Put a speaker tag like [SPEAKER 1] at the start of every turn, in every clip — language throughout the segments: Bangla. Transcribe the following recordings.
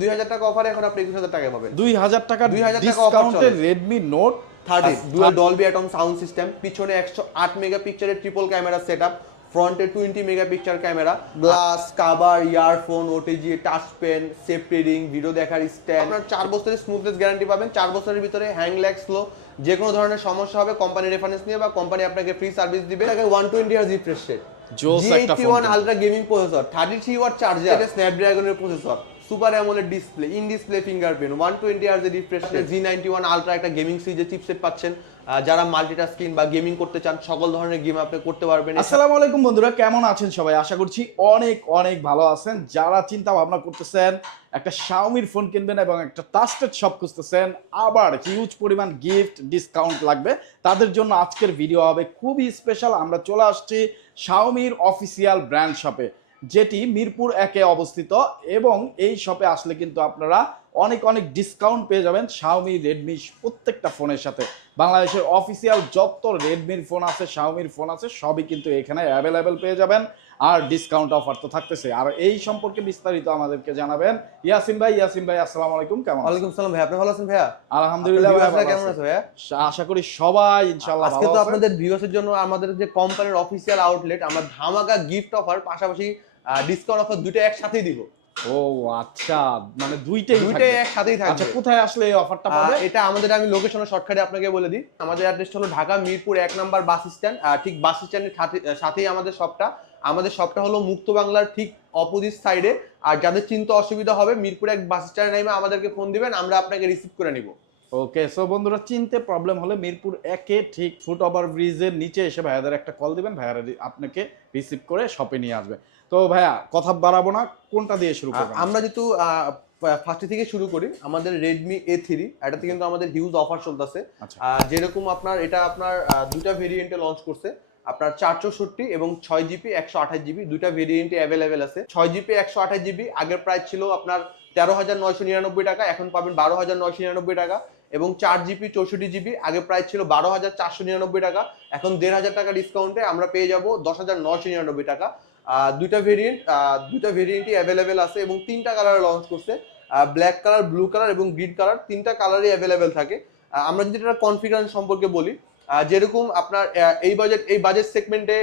[SPEAKER 1] দুই হাজার টাকা অফারে এখন আপনি একুশ হাজার টাকায় পাবেন।
[SPEAKER 2] দুই হাজার টাকার
[SPEAKER 1] 2000 টাকা।
[SPEAKER 2] Redmi note
[SPEAKER 1] thirty dual Dolby Atmos sound system পিছনে একশো আট মেগাপিক্সেলের ট্রিপল ক্যামেরা সেট আপ ফ্রন্টে twenty megapixel camera glass cover earphone OTG touch pen safe reading video দেখার স্ট্যান্ড আপনার চার বছরের স্মুথনেস গ্যারান্টি পাবেন চার বছরের ভিতরে হ্যাং ল্যাগ স্লো যে কোনো ধরনের সমস্যা হবে কোম্পানি রেফারেন্স নিয়ে বা কোম্পানি আপনাকে ফ্রি সার্ভিস দিবে। তাকে one twenty R refresh rate G one ultra gaming processor thirty three watt charger স্ন্যাপড্রাগনের processor super AMOLED display in display fingerprint one twenty R refresh G ninety one ultra একটা গেমিং সিরিজের চিপসেট পাচ্ছেন। যারা মাল্টিটাস্কিং বা গেমিং করতে চান সকল ধরনের গেম আপনি করতে পারবেন।
[SPEAKER 2] আসসালামু আলাইকুম বন্ধুরা কেমন আছেন সবাই? আশা করছি অনেক অনেক ভালো আছেন। যারা চিন্তা ভাবনা করতেছেন একটা শাওমির ফোন কিনবেন এবং একটা ট্রাস্টেড শপ খুঁজতেছেন আবার হিউজ পরিমাণ গিফট ডিসকাউন্ট লাগবে। তাদের জন্য আজকের ভিডিও হবে খুবই স্পেশাল আমরা চলে আসছি শাওমির অফিসিয়াল ব্র্যান্ড শপে যেটি মিরপুর একে অবস্থিত এবং এই শপে আসলে কিন্তু আপনারা অনেক অনেক ডিসকাউন্ট পেয়ে যাবেন। শাওমি রেডমি প্রত্যেকটা ফোনের সাথে। বাংলাদেশের অফিসিয়াল যত রেডমির ফোন আছে শাওমির ফোন আছে সবই কিন্তু এখানে অ্যাভেলেবেল পেয়ে যাবেন। আর ডিসকাউন্ট অফার তো থাকতেছে। আর এই সম্পর্কে বিস্তারিত আমাদেরকে জানাবেন ইয়াসিন ভাই। ইয়াসিন ভাই আসসালামু আলাইকুম। কেমন আছেন?
[SPEAKER 1] ওয়ালাইকুম সালাম ভাই। আপনি ভালো আছেন ভাইয়া?
[SPEAKER 2] আলহামদুলিল্লাহ ভাই
[SPEAKER 1] viewers রা
[SPEAKER 2] ভালো
[SPEAKER 1] কেমন
[SPEAKER 2] আছি।
[SPEAKER 1] আছে ভাইয়া?
[SPEAKER 2] আশা করি সবাই ইনশাআল্লাহ
[SPEAKER 1] আজকে তো আপনাদের ভিউয়ার্সের জন্য আমাদের যে কোম্পানির অফিসিয়াল আউটলেট আমরা ধামাকা গিফট অফার পাশাপাশি ডিসকাউন্ট অফার দুটো একসাথেই দিব।
[SPEAKER 2] ও আচ্ছা মানে দুইটাই
[SPEAKER 1] দুইটাই
[SPEAKER 2] থাকবে। আচ্ছা কোথায় আসলে এই অফারটা পাবে?
[SPEAKER 1] এটা আমাদের আমি শর্টকাটে আপনাকে বলে দিই। আমাদের অ্যাড্রেসটা হলো ঢাকা মিরপুর এক নাম্বার বাস স্ট্যান্ড ঠিক বাস স্ট্যান্ডের সাথে- সাথেই আমাদের শপটা আমাদের শপটা হলো মুক্ত বাংলার ঠিক অপোজিট সাইডে আর যাদের চিন্তা অসুবিধা হবে মিরপুর এক বাস স্ট্যান্ডে নেমে আমাদেরকে ফোন দিবেন আমরা আপনাকে রিসিভ করে নিব।
[SPEAKER 2] ওকে সো বন্ধুরা চিনতে প্রবলেম হলে মিরপুর একে ঠিক ফুট ওভার ব্রিজের নিচে এসে ভাইয়াদের একটা কল দিবেন। ভাইয়ারা আপনাকে রিসিভ করে শপে নিয়ে আসবে। তো ভাইয়া কথা বাড়াবো না কোনটা দিয়ে শুরু করবেন?
[SPEAKER 1] আমরা যেহেতু ফার্স্টে থেকে শুরু করি আমাদের রেডমি এ থ্রি এটাতে কিন্তু আমাদের হিউজ অফার চলতেছে।
[SPEAKER 2] আচ্ছা।
[SPEAKER 1] যেরকম আপনার এটা আপনার দুইটা ভেরিয়েন্টে লঞ্চ করছে। আপনার চার চৌষট্টি এবং ছয় জিবি একশো আঠাশ জিবি দুইটা ভেরিয়েন্টে অ্যাভেলেবেল আছে। ছয় জিবি একশো আঠাশ জিবি আগের প্রাইস ছিল আপনার তেরো হাজার নয়শো নিরানব্বই টাকা এখন পাবেন বারো হাজার নয়শো নিরানব্বই টাকা এবং চার জিবি চৌষট্টি জিবি আগে প্রাইস ছিল বারো হাজার চারশো নিরানব্বই টাকা। এখন দেড় হাজার টাকা ডিসকাউন্টে আমরা পেয়ে যাব দশ হাজার নয়শো নিরানব্বই টাকা। দুইটা ভেরিয়েন্ট দুইটা ভেরিয়েন্টই অ্যাভেলেবেল আছে এবং তিনটা কালারে লঞ্চ করছে। ব্ল্যাক কালার ব্লু কালার এবং গ্রিন কালার তিনটা কালারই অ্যাভেলেবেল থাকে। আমরা যদি এটা কনফিগারেশন সম্পর্কে বলি যেরকম আপনার এই বাজেট এই বাজেট সেগমেন্টে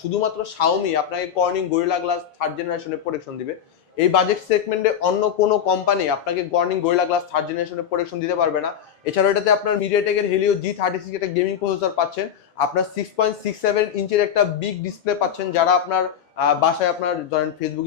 [SPEAKER 1] শুধুমাত্র শাওমি আপনাকে কর্নিং গরিলা গ্লাস থার্ড জেনারেশনের প্রোটেকশন দিবে। এই বাজেট সেগমেন্টে অন্য কোনো কোম্পানি আপনাকে কর্নিং গরিলা গ্লাস থার্ড জেনারেশনের প্রোটেকশন দিতে পারবে না। এছাড়াও এটাতে আপনার মিডিয়াটেকের হেলিও জি থার্টি সিক্স একটা গেমিং প্রসেসর পাচ্ছেন। আপনার সিক্স পয়েন্ট সিক্স সেভেন ইঞ্চের একটা বিগ ডিসপ্লে পাচ্ছেন, যারা আপনার বাসায় আপনার ধরেন ফেসবুক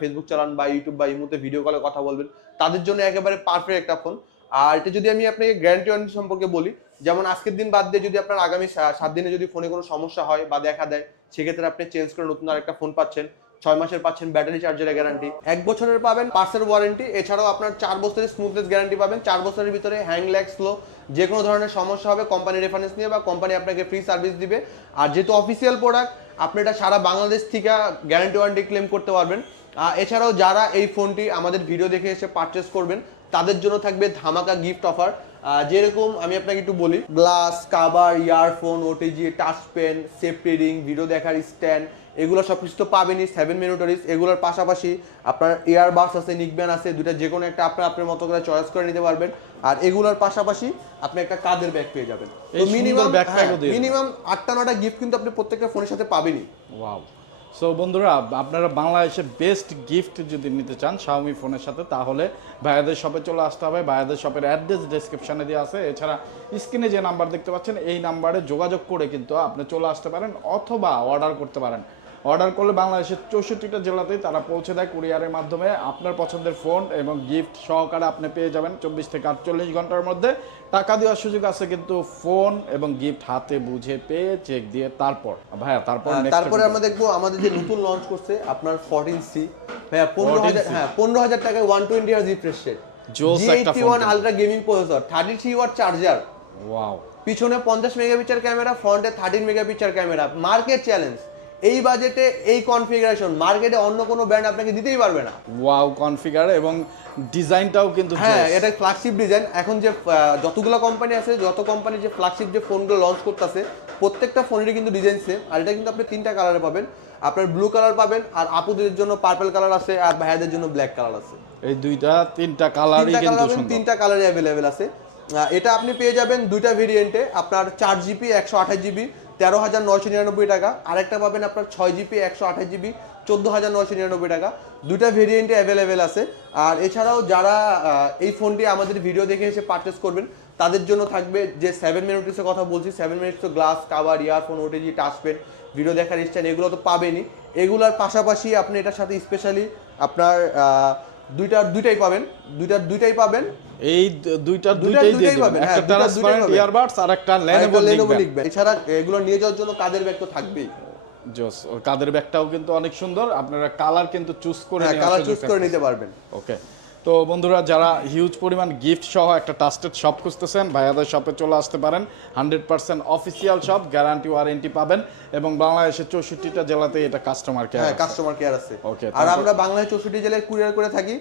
[SPEAKER 1] ফেসবুক চালান বা ইউটিউব বা ইমুতে ভিডিও কলে কথা বলবেন, তাদের জন্য একেবারে পারফেক্ট একটা ফোন আর এটা যদি আমি আপনাকে গ্যারান্টি ওয়ারেন্টি সম্পর্কে বলি, যেমন আজকের দিন বাদ দিয়ে যদি আপনার আগামী সাত দিনে যদি ফোনে কোনো সমস্যা হয় বা দেখা দেয়, সেক্ষেত্রে আপনি চেঞ্জ করে নতুন আরেকটা ফোন পাচ্ছেন। ছয় মাসের পাচ্ছেন ব্যাটারি চার্জারের গ্যারান্টি এক বছরের পাবেন পার্সের ওয়ারেন্টি এছাড়াও আপনার চার বছরের স্মুথনেস গ্যারান্টি পাবেন। চার বছরের ভিতরে হ্যাং ল্যাগ স্লো যে কোনো ধরনের সমস্যা হবে কোম্পানি রেফারেন্স নিয়ে বা কোম্পানি আপনাকে ফ্রি সার্ভিস দিবে। আর যেহেতু অফিসিয়াল প্রোডাক্ট আপনি এটা সারা বাংলাদেশ থেকে গ্যারান্টি ওয়ারেন্টি ক্লেম করতে পারবেন। এছাড়াও যারা এই ফোনটি আমাদের ভিডিও দেখে এসে পারচেস করবেন তাদের জন্য থাকবে ধামাকা গিফট অফার যেরকম আমি আপনাকে একটু বলি glass cover earphone OTG touch pen safe reading video দেখার স্ট্যান্ড এগুলো সব কিছু তো পাবেনই সেভেন মিনিটরিস এগুলোর পাশাপাশি আপনার এয়ারবাস আছে নিকব্যান আছে দুটা যে কোনো একটা আপনার আপনার মতো করে চয়েস করে নিতে পারবেন। আর এগুলোর পাশাপাশি আপনি একটা কাদের ব্যাগ পেয়ে যাবেন। মিনিমাম
[SPEAKER 2] দিবে।
[SPEAKER 1] মিনিমাম আটটা নটা গিফট কিন্তু আপনি প্রত্যেকটা ফোনের সাথে পাবেনই।
[SPEAKER 2] ওয়াও সো বন্ধুরা, আপনারা বাংলাদেশের বেস্ট গিফট যদি নিতে চান শাওমি ফোনের সাথে, তাহলে ভাইয়াদের শপে চলে আসতে হবে। ভাইয়াদের শপের অ্যাড্রেস ডিসক্রিপশানে দিয়ে আছে। এছাড়া স্ক্রিনে যে নাম্বার দেখতে পাচ্ছেন, এই নাম্বারে যোগাযোগ করে কিন্তু আপনি চলে আসতে পারেন অথবা অর্ডার করতে পারেন। অর্ডার করলে বাংলাদেশের চৌষট্টিটা জেলাতেই তারা পৌঁছে দেয় কুরিয়ারের মাধ্যমে। আপনার পছন্দের ফোন এবং গিফট সহকারে আপনি পেয়ে যাবেন চব্বিশ থেকে আটচল্লিশ ঘণ্টার মধ্যে। টাকা দেওয়ার সুযোগ আছে কিন্তু ফোন এবং গিফট হাতে বুঝে পেয়ে চেক দিয়ে তারপর। ভাইয়া তারপর
[SPEAKER 1] হ্যাঁ, তারপরে আমরা দেখব আমাদের যে নতুন লঞ্চ করছে আপনার ফোরটিন সি হ্যাঁ পনেরো হাজার
[SPEAKER 2] 14C
[SPEAKER 1] হ্যাঁ পনেরো হাজার টাকায় ওয়ান টোয়েন্টি আর রিফ্রেশ রেট
[SPEAKER 2] Jose একটা কিন্তু।
[SPEAKER 1] Ultra gaming processor thirty three watt charger
[SPEAKER 2] wow
[SPEAKER 1] পিছনে পঞ্চাশ মেগাপিক্সেল ক্যামেরা ফ্রন্টে thirteen megapixel camera market challenge এই বাজেটে এই কনফিগারেশন মার্কেটে অন্য কোনো ব্র্যান্ড আপনাকে দিতেই পারবে না।
[SPEAKER 2] ওয়াও কনফিগার এবং ডিজাইনটাও কিন্তু
[SPEAKER 1] হ্যাঁ এটা ফ্ল্যাগশিপ ডিজাইন এখন যে যতগুলো কোম্পানি আছে যত কোম্পানি যে ফ্ল্যাগশিপ যে ফোনগুলো লঞ্চ করতেছে প্রত্যেকটা ফোনেরই কিন্তু ডিজাইন সেম আর এটা কিন্তু আপনি তিনটা কালারে পাবেন। আপনার ব্লু কালার পাবেন আর আপুদের জন্য পার্পল কালার আছে আর ভাইয়াদের জন্য ব্ল্যাক কালার আছে।
[SPEAKER 2] এই দুইটা তিনটা কালারই কিন্তু
[SPEAKER 1] তিনটা কালারই অ্যাভেলেবেল আছে। এটা আপনি পেয়ে যাবেন দুইটা ভেরিয়েন্টে আপনার চার জিবি একশো আঠাশ জিবি তেরো হাজার নয়শো নিরানব্বই টাকা। আরেকটা পাবেন আপনার ছয় জিবি, একশো আঠাশ জিবি, চোদ্দ হাজার নয়শো নিরানব্বই টাকা। দুইটা ভেরিয়েন্টে অ্যাভেলেবেল আছে। আর এছাড়াও যারা এই ফোনটি আমাদের ভিডিও দেখে এসে পারচেস করবেন, তাদের জন্য থাকবে যে সেভেন মিনিটসের কথা বলছি। সেভেন মিনিটস তো glass cover earphone OTG touchpad video দেখার স্ট্যান্ড এগুলো তো পাবেনই। এগুলোর পাশাপাশি আপনি এটার সাথে স্পেশালি আপনার দুইটার, দুইটাই পাবেন। দুইটার, দুইটাই পাবেন।
[SPEAKER 2] এই
[SPEAKER 1] দুইটা
[SPEAKER 2] দুইটাই দিয়ে দিবেন।
[SPEAKER 1] হ্যাঁ,
[SPEAKER 2] একটা ট্রান্সপারেন্ট ইয়ারবাডস আর একটা লেনোভো লিখবেন
[SPEAKER 1] এছাড়া এগুলো নিয়ে যাওয়ার জন্য কাদের ব্যাগ তো থাকবেই।
[SPEAKER 2] জস কাদের ব্যাগটাও কিন্তু অনেক সুন্দর। আপনারা কালার কিন্তু চুজ করে
[SPEAKER 1] হ্যাঁ কালার চুজ করে নিতে পারবেন।
[SPEAKER 2] ওকে তো বন্ধুরা যারা হিউজ পরিমাণ গিফট সহ একটা ট্রাস্টেড শপ খুঁজতেছেন ভাইয়াদের শপে চলে আসতে পারেন। Hundred percent official shop guarantee warranty পাবেন এবং বাংলাদেশের চৌষট্টিটা জেলাতে এটা কাস্টমার
[SPEAKER 1] হ্যাঁ
[SPEAKER 2] কেয়ার
[SPEAKER 1] কাস্টমার কেয়ার আছে।
[SPEAKER 2] Okay,
[SPEAKER 1] আর আমরা বাংলাদেশ চৌষট্টি জেলায় কুরিয়ার করে থাকি।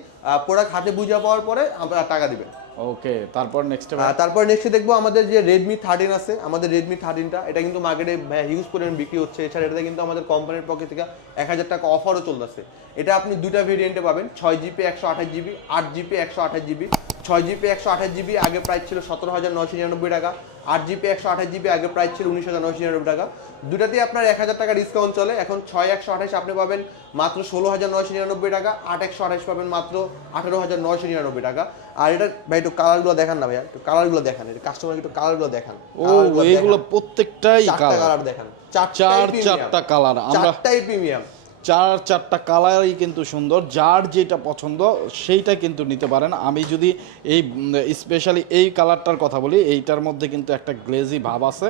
[SPEAKER 1] প্রোডাক্ট হাতে বুঝা পাওয়ার পরে আমরা টাকা দিবেন।
[SPEAKER 2] ওকে তারপর নেক্সট
[SPEAKER 1] তারপর নেক্সটে দেখব আমাদের যে রেডমি থার্টিন আছে আমাদের রেডমি থার্টিনটা এটা কিন্তু মার্কেটে হিউজ পরিমাণ বিক্রি হচ্ছে। এছাড়া এটাতে কিন্তু আমাদের কোম্পানির পক্ষে থেকে এক হাজার টাকা অফারও চলতেছে। এটা আপনি দুটা ভেরিয়েন্টে পাবেন। ছয় জিবি একশো আঠাশ জিবি আট জিবি একশো আঠাশ জিবি। ছয় জিবি একশো আঠাশ জিবি আগে প্রাইস ছিল সতেরো হাজার নয়শো নিরানব্বই টাকা। আট জিবি একশো আঠাশ জিবি আগে প্রাইস ছিল উনিশ হাজার নয়শো নিরানব্বই টাকা। দুটাতেই আপনার এক হাজার টাকা ডিসকাউন্ট চলে। এখন ছয় একশো আঠাশ আপনি পাবেন মাত্র ষোলো হাজার নয়শো নিরানব্বই টাকা। আট একশো আঠাশ পাবেন মাত্র আঠারো হাজার নয়শো নিরানব্বই টাকা। আর এটা ভাই একটু কালারগুলো দেখান না ভাইয়া। একটু কালারগুলো দেখান। এটা কাস্টমার একটু কালারগুলো দেখান।
[SPEAKER 2] ও এইগুলো প্রত্যেকটাই কালার
[SPEAKER 1] দেখান।
[SPEAKER 2] চার চারটা কালার আমরা
[SPEAKER 1] চারটাই প্রিমিয়াম
[SPEAKER 2] চার চারটা কালারই কিন্তু সুন্দর, যার যেটা পছন্দ সেইটা কিন্তু নিতে পারেন। আমি যদি এই স্পেশালি এই কালারটার কথা বলি, এইটার মধ্যে কিন্তু একটা গ্লেজি ভাব আছে।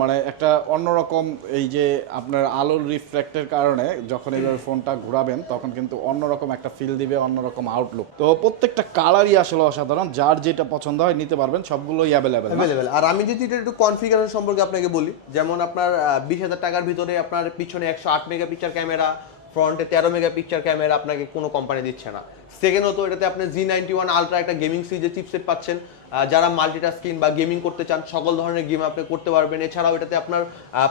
[SPEAKER 2] মানে একটা অন্যরকম এই যে আপনার আলোর রিফ্লেক্টের কারণে যখন এইভাবে ফোনটা ঘোরাবেন, তখন কিন্তু অন্যরকম একটা ফিল দিবে, অন্যরকম আউটলুক তো প্রত্যেকটা কালারই আসলে অসাধারণ, যার যেটা পছন্দ হয় নিতে পারবেন, সবগুলোই অ্যাভেলেবেল
[SPEAKER 1] অ্যাভেলেবেল আর আমি যদি এটা একটু কনফিগারেশন সম্পর্কে আপনাকে বলি, যেমন আপনার বিশ হাজার টাকার ভিতরে আপনার পিছনে একশো আট মেগাপিক্সেল ক্যামেরা ফ্রন্টে তেরো মেগাপিক্সেল ক্যামেরা আপনাকে কোনো কোম্পানি দিচ্ছে না। সেকেন্ড হতো এটাতে আপনি জি নাইনটি ওয়ান আলট্রা একটা গেমিং সিরিজের চিপসেট পাচ্ছেন। যারা মাল্টিটাস্কিং বা গেমিং করতে চান, সকল ধরনের গেম আপনি করতে পারবেন। এছাড়াও এটাতে আপনার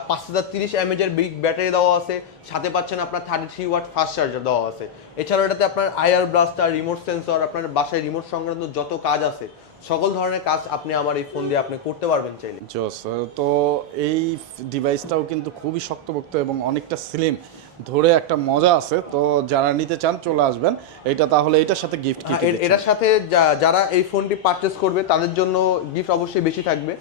[SPEAKER 1] পাঁচ হাজার তিরিশ এমএজের বিগ ব্যাটারি দেওয়া আছে। সাথে পাচ্ছেন আপনার thirty three watt fast charger দেওয়া আছে। এছাড়াও এটাতে আপনার আইআর ব্লাস্টার রিমোট সেন্সর আপনার বাসায় রিমোট সংক্রান্ত যত কাজ আছে, সকল ধরনের কাজ আপনি আমার এই ফোন দিয়ে আপনি করতে পারবেন চাইলে।
[SPEAKER 2] জোস তো এই ডিভাইসটাও কিন্তু খুবই শক্তপোক্ত এবং অনেকটা স্লিম ধরে একটা মজা আছে তো যারা নিতে চান চলে আসবেন। এটা তাহলে এটার সাথে গিফট কি
[SPEAKER 1] হ্যাঁ, এটার সাথে যারা এই ফোনটি পারচেস করবে তাদের জন্য গিফট অবশ্যই বেশি থাকবে।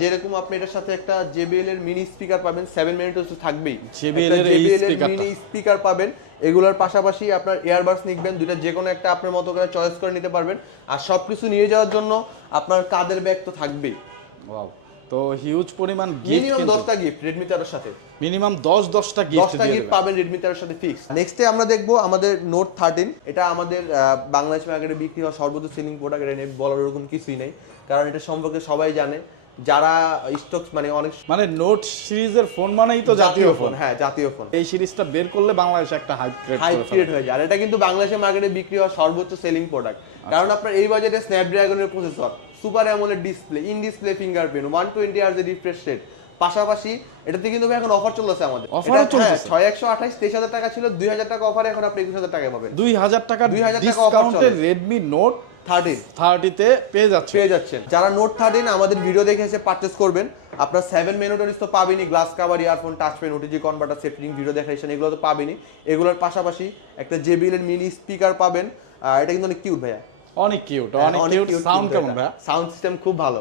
[SPEAKER 1] যেরকম আপনি এটার সাথে একটা JBL এর মিনি স্পিকার পাবেন সেভেন মিনিটস তো থাকবেই।
[SPEAKER 2] JBL এর
[SPEAKER 1] মিনি স্পিকার পাবেন। এগুলোর পাশাপাশি আপনার ইয়ারবাডস নিবেন দুইটা যে কোনো একটা আপনার মতো করে চয়েস করে নিতে পারবেন। আর সবকিছু নিয়ে যাওয়ার জন্য আপনার কাদের ব্যাগ তো থাকবেই।
[SPEAKER 2] ওয়াও তো হিউজ পরিমাণ গিফট
[SPEAKER 1] মিনিমাম
[SPEAKER 2] কিন্তু।
[SPEAKER 1] দশটা গিফট রেডমি তেরোর সাথে।
[SPEAKER 2] মিনিমাম দশ দশটা গিফট
[SPEAKER 1] দশটা
[SPEAKER 2] দিয়ে
[SPEAKER 1] গিফট
[SPEAKER 2] দেবেন
[SPEAKER 1] পাবেন রেডমি তেরোর সাথে ফিক্স নেক্সটে আমরা দেখব আমাদের নোট থার্টিন এটা আমাদের বাংলাদেশ মার্কেটে বিক্রি হওয়া সর্বোচ্চ সেলিং প্রোডাক্ট এটা নিয়ে বলার ওরকম কিছুই নেই। কারণ এটা সম্পর্কে সবাই জানে। যারা স্টক মানে অনেক
[SPEAKER 2] মানে নোট সিরিজের ফোন মানেই তো জাতীয় ফোন
[SPEAKER 1] হ্যাঁ জাতীয় ফোন
[SPEAKER 2] এই সিরিজটা বের করলে বাংলাদেশে একটা হাইপ ক্রিয়েট
[SPEAKER 1] হাই
[SPEAKER 2] করে
[SPEAKER 1] ক্রিয়েট হয়ে যায়। আর এটা কিন্তু বাংলাদেশের মার্কেটে বিক্রি হওয়া সর্বোচ্চ সেলিং প্রোডাক্ট কারণ আপনার এই বাজেটে স্ন্যাপড্রাগনের processor super AMOLED display in display fingerprint one twenty R refresh rate পাশাপাশি এটাতে কিন্তু এখন অফার চলতেছে আমাদের।
[SPEAKER 2] চলতেছে?
[SPEAKER 1] হ্যাঁ, ছয় একশো আঠাশ তেইশ হাজার টাকা ছিল দুই হাজার টাকা অফারে এখন আপনি একুশ হাজার টাকায় পাবেন।
[SPEAKER 2] দুই হাজার টাকার
[SPEAKER 1] 2000 টাকা offer
[SPEAKER 2] ডিসকাউন্টে
[SPEAKER 1] চলে।
[SPEAKER 2] রেডমি নোট
[SPEAKER 1] থার্টিন
[SPEAKER 2] থার্টিতে পেয়ে যাচ্ছে
[SPEAKER 1] পেয়ে যাচ্ছেন। যারা নোট থার্টিন আমাদের ভিডিও দেখে এসে পারচেস করবেন। আপনার সেভেন মেনোটরিস তো পাবেনই glass cover earphone touch pen OTG converter setting video দেখাইছেন এগুলো তো পাবেনই। এগুলোর পাশাপাশি একটা জেবিএল এর মিনি স্পিকার পাবেন। এটা কিন্তু অনেক কিউট ভাইয়া।
[SPEAKER 2] অনেক কিউট অনেক কিউট সাউন্ড কেমন ভাইয়া?
[SPEAKER 1] সাউন্ড সিস্টেম খুব ভালো।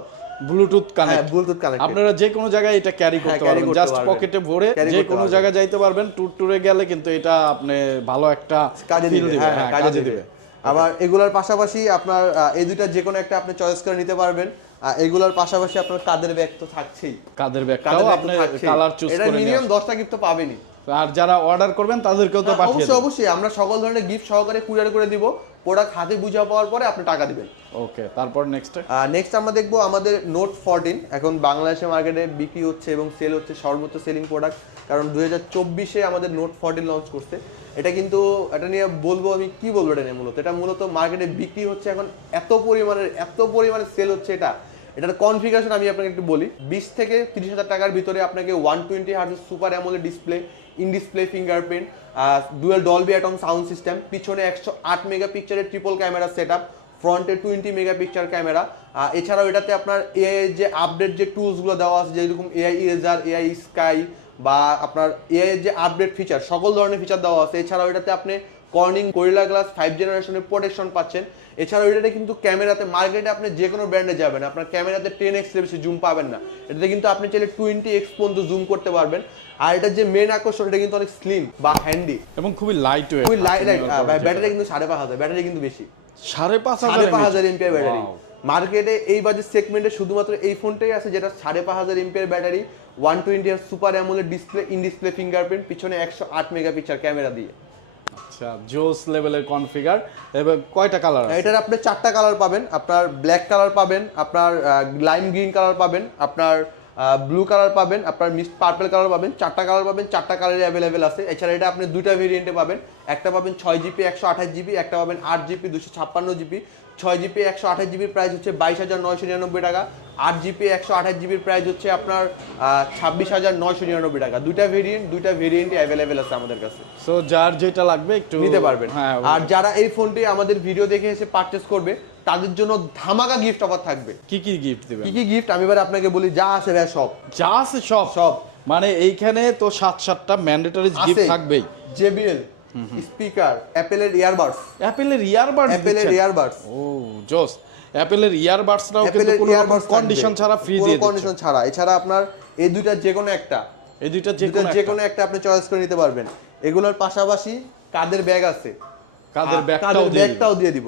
[SPEAKER 2] ব্লুটুথ
[SPEAKER 1] হ্যাঁ
[SPEAKER 2] কানেক্ট
[SPEAKER 1] ব্লুটুথ কানেক্ট
[SPEAKER 2] আপনারা যে কোনো জায়গায় এটা ক্যারি
[SPEAKER 1] হ্যাঁ,
[SPEAKER 2] করতে পারবেন। জাস্ট পকেটে ভরে যে কোনো জায়গায় যাইতে পারবেন ট্যুর ট্যুরে গেলে কিন্তু এটা আপনি ভালো একটা
[SPEAKER 1] কাজে দিবে। হ্যাঁ কাজে দিবে। আবার এগুলোর পাশাপাশি আপনার এই দুইটা যে কোনো একটা আপনি চয়েস করে নিতে পারবেন। আর এগুলোর পাশাপাশি আপনার কাদের ব্যাগ তো থাকছেই।
[SPEAKER 2] কাদের ব্যাগটাও
[SPEAKER 1] ব্যাগ
[SPEAKER 2] আপনি কালার চুজ করে নিয়ে
[SPEAKER 1] মিনিমাম দশটা গিফট তো পাবেনই।
[SPEAKER 2] আর যারা অর্ডার করবেন তাদেরকেও তো
[SPEAKER 1] হ্যাঁ,
[SPEAKER 2] পাঠিয়ে
[SPEAKER 1] অবশ্যই অবশ্যই। আমরা সকল ধরনের গিফট সহকারে কুরিয়ার করে দিব। প্রোডাক্ট হাতে বুঝা পাওয়ার পরে আপনি টাকা দিবেন।
[SPEAKER 2] ওকে তারপর নেক্সট
[SPEAKER 1] নেক্সট আমরা দেখব আমাদের নোট ফোরটিন এখন বাংলাদেশের মার্কেটে বিক্রি হচ্ছে এবং সেল হচ্ছে সর্বোচ্চ সেলিং প্রোডাক্ট কারণ দু হাজার চব্বিশে আমাদের নোট ফোরটিন লঞ্চ করছে। এটা কিন্তু এটা নিয়ে বলব আমি কি বলব এটা নিয়ে মূলত? এটা মূলত মার্কেটে বিক্রি হচ্ছে এখন এত পরিমাণের এত পরিমাণে সেল হচ্ছে এটা। এটার কনফিগারেশন আমি আপনাকে একটু বলি। বিশ থেকে তিরিশ হাজার টাকার ভিতরে আপনাকে one twenty hertz super AMOLED display in display fingerprint dual Dolby Atmos sound system পিছনে একশো আট মেগাপিক্সেলের ট্রিপল ক্যামেরা সেট আপ ফ্রন্টে টোয়েন্টি মেগাপিক্সেল ক্যামেরা এছাড়াও এটাতে আপনার এআই যে আপডেট যে টুলসগুলো দেওয়া আছে, যেরকম এআই ইরেজার এআই স্কাই বা আপনার এআই যে আপডেট ফিচার সকল ধরনের ফিচার দেওয়া আছে। এছাড়াও এটাতে আপনি কর্নিং গরিলা গ্লাস ফাইভ জেনারেশনের প্রোটেকশন পাচ্ছেন। এছাড়াও এটাতে কিন্তু ক্যামেরাতে মার্কেটে আপনি যে কোনো ব্র্যান্ডে যাবেন আপনার ক্যামেরাতে টেন এক্স বেশি জুম পাবেন না। এটাতে কিন্তু আপনি চাইলে টোয়েন্টি এক্স পর্যন্ত জুম করতে পারবেন। আর এটার যে মেন আকর্ষণ এটা কিন্তু অনেক স্লিম বা হ্যান্ডি
[SPEAKER 2] এবং খুবই লাইট
[SPEAKER 1] ওই লাইট লাইট ব্যাটারি কিন্তু সাড়ে পাঁচ হাজার ব্যাটারি কিন্তু বেশি।
[SPEAKER 2] সাড়ে পাঁচ হাজার
[SPEAKER 1] পাঁচ হাজার এমপিআর ব্যাটারি মার্কেটে এই বাজেট সেগমেন্টে শুধুমাত্র এই ফোনটাই আছে যেটা সাড়ে পাঁচ হাজার MPR battery one twenty super AMOLED display in display fingerprint পিছনে একশো আট মেগাপিক্সেল ক্যামেরা দিয়ে।
[SPEAKER 2] আচ্ছা জোস লেভেলের কনফিগার এবং কয়টা কালার
[SPEAKER 1] এটার আপনি চারটা কালার পাবেন। আপনার ব্ল্যাক কালার পাবেন, আপনার লাইম গ্রিন কালার পাবেন, আপনার ব্লু কালার পাবেন, আপনার মিক্সড পার্পল কালার পাবেন, চারটা কালার পাবেন, চারটা কালারই অ্যাভেলেবেল আছে। এছাড়া এটা আপনি দুইটা ভেরিয়েন্টে পাবেন। একটা পাবেন ছয় জিবি একশো আঠাশ জিবি একটা পাবেন আট জিবি দুশো ছাপ্পান্ন জিবি ছয় জিবি একশো আঠাশ জিবির প্রাইস হচ্ছে বাইশ হাজার নয়শো নিরানব্বই টাকা। আট জিবি একশো আঠাশ জিবির প্রাইস হচ্ছে আপনার ছাব্বিশ হাজার নয়শো নিরানব্বই টাকা। দুইটা ভেরিয়েন্ট দুইটা ভেরিয়েন্টই অ্যাভেলেবেল আছে আমাদের কাছে।
[SPEAKER 2] সো যার যেটা লাগবে একটু
[SPEAKER 1] নিতে পারবেন।
[SPEAKER 2] হ্যাঁ
[SPEAKER 1] আর যারা এই ফোনটি আমাদের ভিডিও দেখে এসে পারচেস করবে তাদের জন্য ধামাকা গিফট অফার থাকবে।
[SPEAKER 2] কি কি গিফট দিবেন?
[SPEAKER 1] কি কি গিফট আমি এবার আপনাকে বলি যা আছে ভাই সব।
[SPEAKER 2] যা আছে সব?
[SPEAKER 1] সব।
[SPEAKER 2] মানে এইখানে তো সাত সাতটা ম্যান্ডেটরি গিফট থাকবেই।
[SPEAKER 1] জেবিএল স্পিকার অ্যাপেলের ইয়ারবাডস
[SPEAKER 2] অ্যাপেলের ইয়ারবাডস
[SPEAKER 1] অ্যাপেলের ইয়ারবাডস
[SPEAKER 2] ও জোস। অ্যাপেলের ইয়ারবাডসটাও কিন্তু কোনো কন্ডিশন ছাড়া ফ্রি দিয়ে দিচ্ছে।
[SPEAKER 1] কন্ডিশন ছাড়া। এছাড়া আপনার এই দুইটা যে কোনো একটা।
[SPEAKER 2] এই দুইটা যে কোনো
[SPEAKER 1] যে
[SPEAKER 2] একটা।
[SPEAKER 1] কোনো একটা আপনি চয়েস করে নিতে পারবেন। এগুলোর পাশাপাশি কাদের ব্যাগ আছে?
[SPEAKER 2] কাদের
[SPEAKER 1] আর
[SPEAKER 2] ব্যাগটাও দিয়ে
[SPEAKER 1] ব্যাগটাও দিয়ে দিব।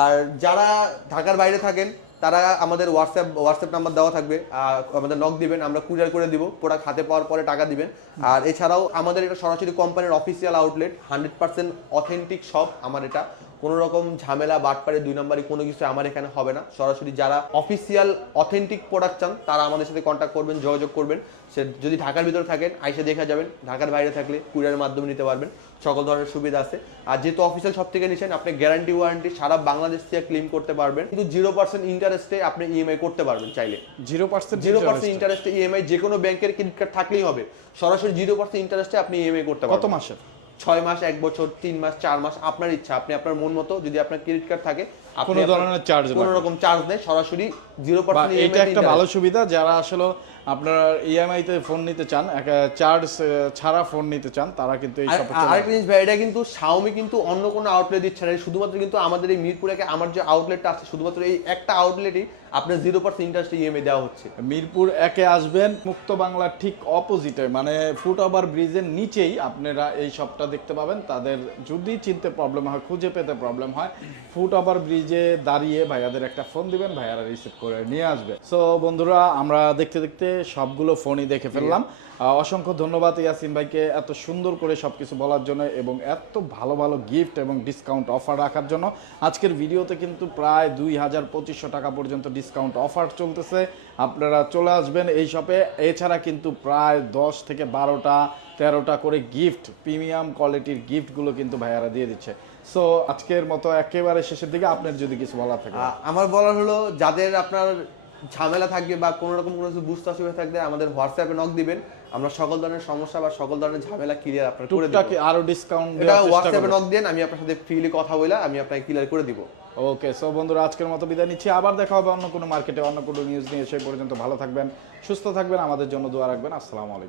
[SPEAKER 1] আর যারা ঢাকার বাইরে থাকেন তারা আমাদের হোয়াটসঅ্যাপ হোয়াটসঅ্যাপ নাম্বার দেওয়া থাকবে। আমাদের নক দিবেন আমরা কুরিয়ার করে দিব। প্রোডাক্ট হাতে পাওয়ার পরে টাকা দিবেন। আর এছাড়াও আমাদের এটা সরাসরি কোম্পানির official outlet hundred percent authentic shop আমার এটা। কোনো রকম ঝামেলা বাটপারে দুই নম্বরই কোনো কিছু আমার এখানে হবে না। সরাসরি যারা অফিসিয়াল অথেন্টিক প্রোডাক্ট চান তারা আমাদের সাথে কন্ট্যাক্ট করবেন যোগাযোগ করবেন। সে যদি ঢাকার ভিতরে থাকেন আইসে দেখা যাবেন। ঢাকার বাইরে থাকলে কুরিয়ারের মাধ্যমে নিতে পারবেন। সকল ধরনের সুবিধা আছে। আর যেহেতু অফিসিয়াল সব থেকে নিচ্ছেন আপনি গ্যারান্টি ওয়ারেন্টি সারা বাংলাদেশ থেকে ক্লেম করতে পারবেন। কিন্তু জিরো পার্সেন্ট ইন্টারেস্টে আপনি ইএমআই করতে পারবেন চাইলে।
[SPEAKER 2] জিরো পার্সেন্ট
[SPEAKER 1] জিরো পার্সেন্ট ইন্টারেস্টে ইএমআই যে কোনো ব্যাংকের ক্রেডিট কার্ড থাকলেই হবে। সরাসরি জিরো পার্সেন্ট ইন্টারেস্টে আপনি ইএমআই করতে পারবেন।
[SPEAKER 2] কত মাসের?
[SPEAKER 1] ছয় মাস, এক বছর, তিন মাস, চার মাস, আপনার ইচ্ছা, আপনি আপনার মন মতো যদি আপনার ক্রেডিট কার্ড থাকে
[SPEAKER 2] কোনো ধরনের চার্জ
[SPEAKER 1] কোনো রকম চার্জ নেই সরাসরি জিরো পার্সেন্ট
[SPEAKER 2] এটা একটা ভালো সুবিধা যারা আসলে আপনারা ইএমআই তে ফোন নিতে চান চার্জ ছাড়া ফোন নিতে চান তারা কিন্তু এই
[SPEAKER 1] আরেকটা জিনিস ভাই এটা কিন্তু শাওমি কিন্তু অন্য কোনো আউটলেট দিচ্ছে না। শুধুমাত্র কিন্তু আমাদের এই মিরপুরে আমার যে আউটলেটটা আছে শুধুমাত্র এই একটা আউটলেটই আপনার জিরো পার্সেন্ট ইন্টারেস্ট ইএমআই দেওয়া হচ্ছে।
[SPEAKER 2] মিরপুর একে আসবেন মুক্ত বাংলার ঠিক অপোজিটে মানে ফুট ওভার ব্রিজের নিচেই আপনারা এই শপটা দেখতে পাবেন। তাদের যদি চিনতে প্রবলেম হয় খুঁজে পেতে প্রবলেম হয় ফুট ওভার ব্রিজে দাঁড়িয়ে ভাইয়াদের একটা ফোন দিবেন ভাইয়ারা রিসিভ করে নিয়ে আসবে। সো বন্ধুরা আমরা দেখতে দেখতে সবগুলো ফোনই দেখে ফেললাম। অসংখ্য ধন্যবাদ ইয়াসিন ভাইকে এত সুন্দর করে সব কিছু বলার জন্য এবং এত ভালো ভালো গিফট এবং ডিসকাউন্ট অফার রাখার জন্য। আজকের ভিডিওতে কিন্তু প্রায় দুই হাজার পঁচিশশো টাকা পর্যন্ত ডিসকাউন্ট অফার চলতেছে। আপনারা চলে আসবেন এই শপে এছাড়া কিন্তু প্রায় দশ থেকে বারোটা তেরোটা করে গিফট প্রিমিয়াম কোয়ালিটির গিফটগুলো কিন্তু ভাইয়ারা দিয়ে দিচ্ছে। সো আজকের মতো একেবারে শেষের দিকে আপনার যদি কিছু বলার থাকে।
[SPEAKER 1] আমার বলার হলো যাদের আপনার ঝামেলা থাকবে বা কোনো রকম কোনো কিছু বুঝতে অসুবিধা থাকবে আমাদের হোয়াটসঅ্যাপে নক দিবেন। আমরা সকল ধরনের সমস্যা বা সকল ধরনের ঝামেলা ক্লিয়ার আপনার করে
[SPEAKER 2] আরও ডিসকাউন্ট
[SPEAKER 1] এটা হোয়াটসঅ্যাপে নক দেন আমি আপনার সাথে ফ্রিলি কথা বলে আমি আপনাকে ক্লিয়ার করে দিব।
[SPEAKER 2] ওকে সো বন্ধুরা, আজকের মতো বিদায় নিচ্ছি। আবার দেখা হবে অন্য কোনো মার্কেটে অন্য কোনো নিউজ নিয়ে। সেই পর্যন্ত ভালো থাকবেন, সুস্থ থাকবেন, আমাদের জন্য দোয়া রাখবেন। আসসালামু আলাইকুম।